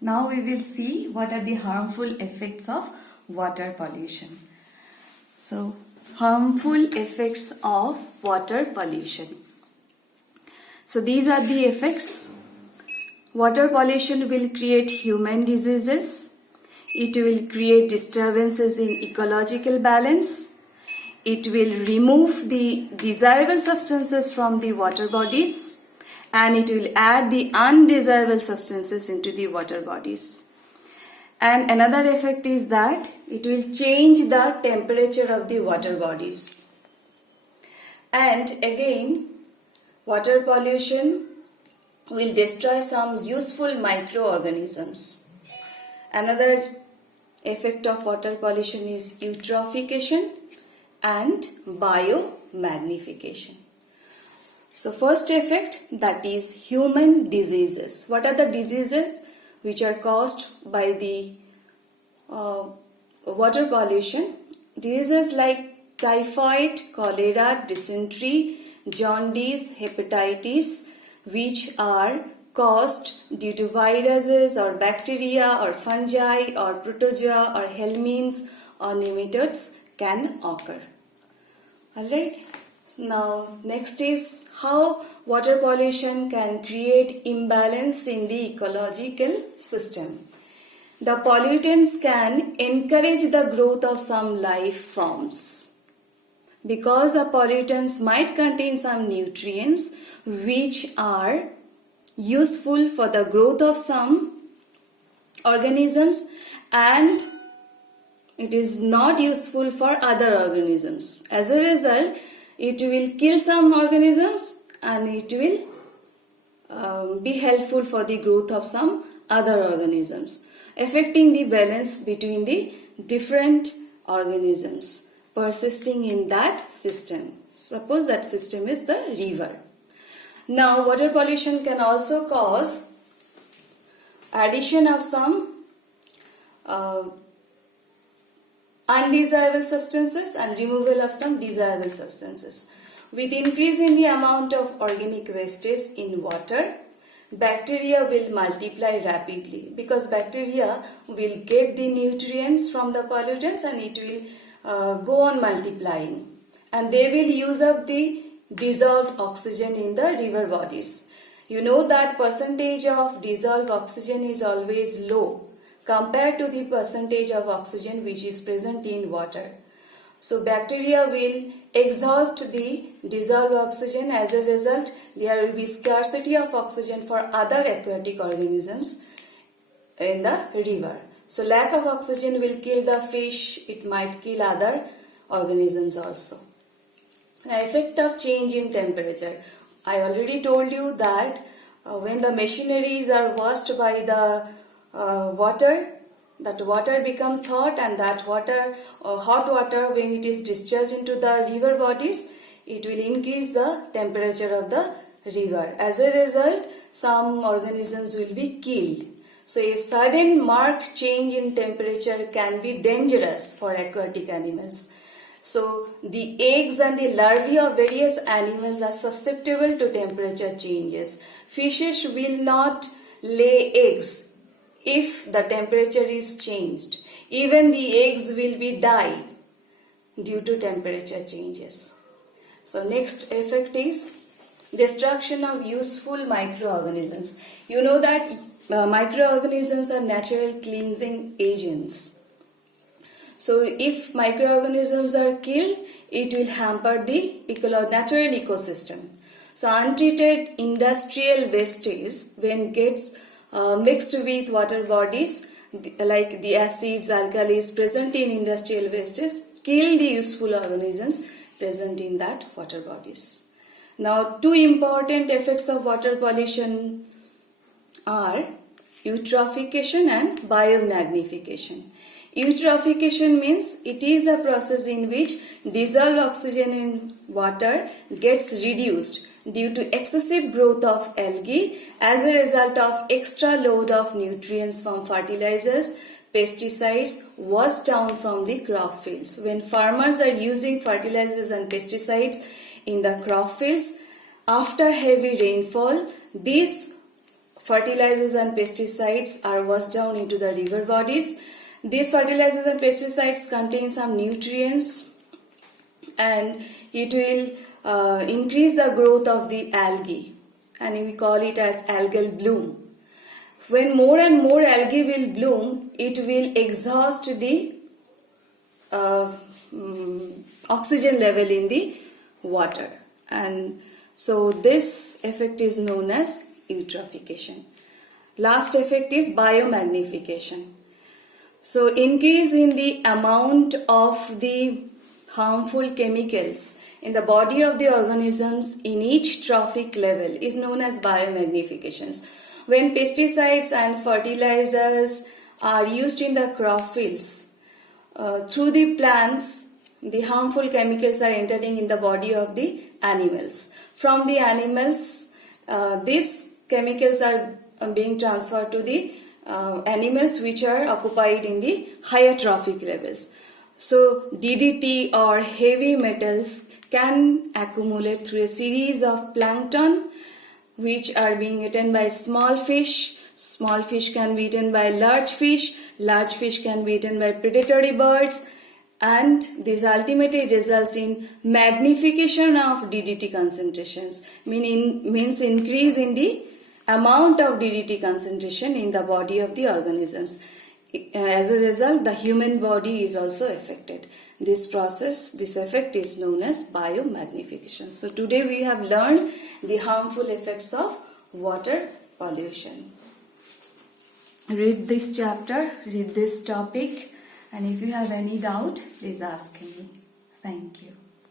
Now we will see what are the harmful effects of water pollution. So, harmful effects of water pollution. So these are the effects. Water pollution will create human diseases. It will create disturbances in ecological balance. It will remove the desirable substances from the water bodies, and it will add the undesirable substances into the water bodies. And another effect is that it will change the temperature of the water bodies. And again, water pollution will destroy some useful microorganisms. Another effect of water pollution is eutrophication and biomagnification. So first effect, that is human diseases. What are the diseases which are caused by the water pollution? Diseases like typhoid, cholera, dysentery, jaundice, hepatitis, which are caused due to viruses or bacteria or fungi or protozoa or helminths or nematodes can occur. Alright. Now next is how water pollution can create imbalance in the ecological system. The pollutants can encourage the growth of some life forms because the pollutants might contain some nutrients which are useful for the growth of some organisms, and it is not useful for other organisms. As a result, it will kill some organisms and it will be helpful for the growth of some other organisms, affecting the balance between the different organisms persisting in that system. Suppose that system is the river. Now, water pollution can also cause addition of some undesirable substances and removal of some desirable substances. With increase in the amount of organic wastage in water, bacteria will multiply rapidly because bacteria will get the nutrients from the pollutants and it will go on multiplying, and they will use up the dissolved oxygen in the river bodies. You know that percentage of dissolved oxygen is always low compared to the percentage of oxygen which is present in water. So bacteria will exhaust the dissolved oxygen. As a result, there will be scarcity of oxygen for other aquatic organisms in the river. So lack of oxygen will kill the fish, it might kill other organisms also. The effect of change in temperature. I already told you that when the machineries are washed by the water, that water becomes hot, and that water, hot water, when it is discharged into the river bodies, it will increase the temperature of the river. As a result, some organisms will be killed. So a sudden marked change in temperature can be dangerous for aquatic animals. So the eggs and the larvae of various animals are susceptible to temperature changes. Fishes will not lay eggs if the temperature is changed. Even the eggs will be died due to temperature changes. So next effect is destruction of useful microorganisms. You know that microorganisms are natural cleansing agents. So if microorganisms are killed, it will hamper the natural ecosystem. So untreated industrial wastage, when gets mixed with water bodies, like the acids, alkalis present in industrial wastes, kill the useful organisms present in that water bodies. Now, two important effects of water pollution are eutrophication and biomagnification. Eutrophication means it is a process in which dissolved oxygen in water gets reduced due to excessive growth of algae as a result of extra load of nutrients from fertilizers, pesticides washed down from the crop fields. When farmers are using fertilizers and pesticides in the crop fields, after heavy rainfall, these fertilizers and pesticides are washed down into the river bodies. These fertilizers and pesticides contain some nutrients, and it will increase the growth of the algae, and we call it as algal bloom. When more and more algae will bloom, it will exhaust the oxygen level in the water, and so this effect is known as eutrophication. Last effect is biomagnification. So increase in the amount of the harmful chemicals in the body of the organisms in each trophic level is known as biomagnifications. When pesticides and fertilizers are used in the crop fields, through the plants, the harmful chemicals are entering in the body of the animals. From the animals, these chemicals are being transferred to the animals which are occupied in the higher trophic levels. So DDT or heavy metals can accumulate through a series of plankton which are being eaten by small fish. Small fish can be eaten by large fish. Large fish can be eaten by predatory birds. And this ultimately results in magnification of DDT concentrations, means increase in the amount of DDT concentration in the body of the organisms. As a result, the human body is also affected. This process, this effect is known as biomagnification. So today we have learned the harmful effects of water pollution. Read this chapter, read this topic, and if you have any doubt, please ask me. Thank you.